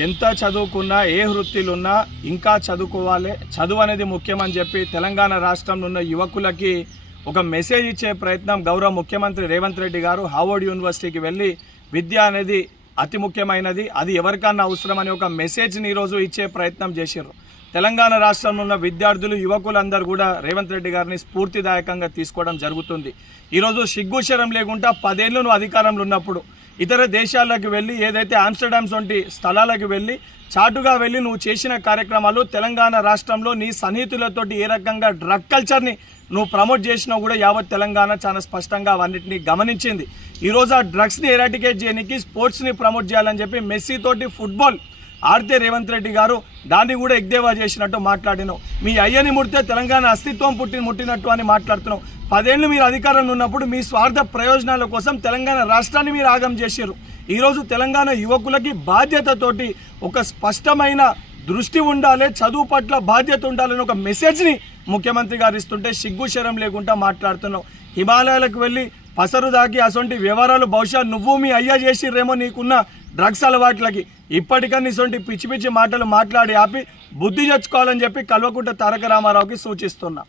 ఎంత చదువుకున్నా ఏ వృత్తిలున్నా ఇంకా చదువుకోవాలి, చదువు అనేది ముఖ్యమని చెప్పి తెలంగాణ రాష్ట్రంలో ఉన్న యువకులకి ఒక మెసేజ్ ఇచ్చే ప్రయత్నం గౌరవ ముఖ్యమంత్రి రేవంత్ రెడ్డి గారు హార్వర్డ్ యూనివర్సిటీకి వెళ్ళి విద్య అనేది అతి ముఖ్యమైనది, అది ఎవరికన్నా అవసరమని ఒక మెసేజ్ని ఈరోజు ఇచ్చే ప్రయత్నం చేశారు. తెలంగాణ రాష్ట్రంలో ఉన్న విద్యార్థులు యువకులందరూ కూడా రేవంత్ రెడ్డి గారిని స్ఫూర్తిదాయకంగా తీసుకోవడం జరుగుతుంది. ఈరోజు సిగ్గుశరం లేకుండా 10 ఏళ్ళు నువ్వు అధికారంలో ఉన్నప్పుడు ఇతర దేశాలకు వెళ్ళి ఏదైతే ఆమ్స్టర్డామ్స్ వంటి స్థలాలకు వెళ్ళి చాటుగా వెళ్ళి నువ్వు చేసిన కార్యక్రమాలు తెలంగాణ రాష్ట్రంలో నీ సన్నిహితులతోటి ఏ రకంగా డ్రగ్ కల్చర్ని నువ్వు ప్రమోట్ చేసినా కూడా యావత్ తెలంగాణ చాలా స్పష్టంగా అవన్నింటినీ గమనించింది. ఈరోజు ఆ డ్రగ్స్ని ఎరాటికేట్ చేయడానికి స్పోర్ట్స్ని ప్రమోట్ చేయాలని చెప్పి మెస్సీ తోటి ఫుట్బాల్ ఆడితే రేవంత్ రెడ్డి గారు దాన్ని కూడా ఎగ్దేవా చేసినట్టు మాట్లాడినావు. మీ అయ్యని ముడితే తెలంగాణ అస్తిత్వం ముట్టినట్టు అని మాట్లాడుతున్నావు. 10 ఏళ్ళు మీరు అధికారంలో ఉన్నప్పుడు మీ స్వార్థ ప్రయోజనాల కోసం తెలంగాణ రాష్ట్రాన్ని మీరు ఆగం చేశారు. ఈరోజు తెలంగాణ యువకులకి బాధ్యతతోటి ఒక స్పష్టమైన దృష్టి ఉండాలి, చదువు పట్ల బాధ్యత ఉండాలని ఒక మెసేజ్ని ముఖ్యమంత్రి గారు ఇస్తుంటే సిగ్గుశరం లేకుండా మాట్లాడుతున్నావు. హిమాలయాలకు వెళ్ళి పసరు దాకి అసొంటి వ్యవహారాలు బహుశా నువ్వు మీ అయ్యా చేసిర్రేమో నీకున్న డ్రగ్స్ అలవాట్లకి. ఇప్పటికన్నా ఇసొంటి పిచ్చి పిచ్చి మాటలు మాట్లాడి ఆపి బుద్ధి తెచ్చుకోవాలని చెప్పి కల్వకుంట్ల తారక రామారావుకి సూచిస్తున్నా.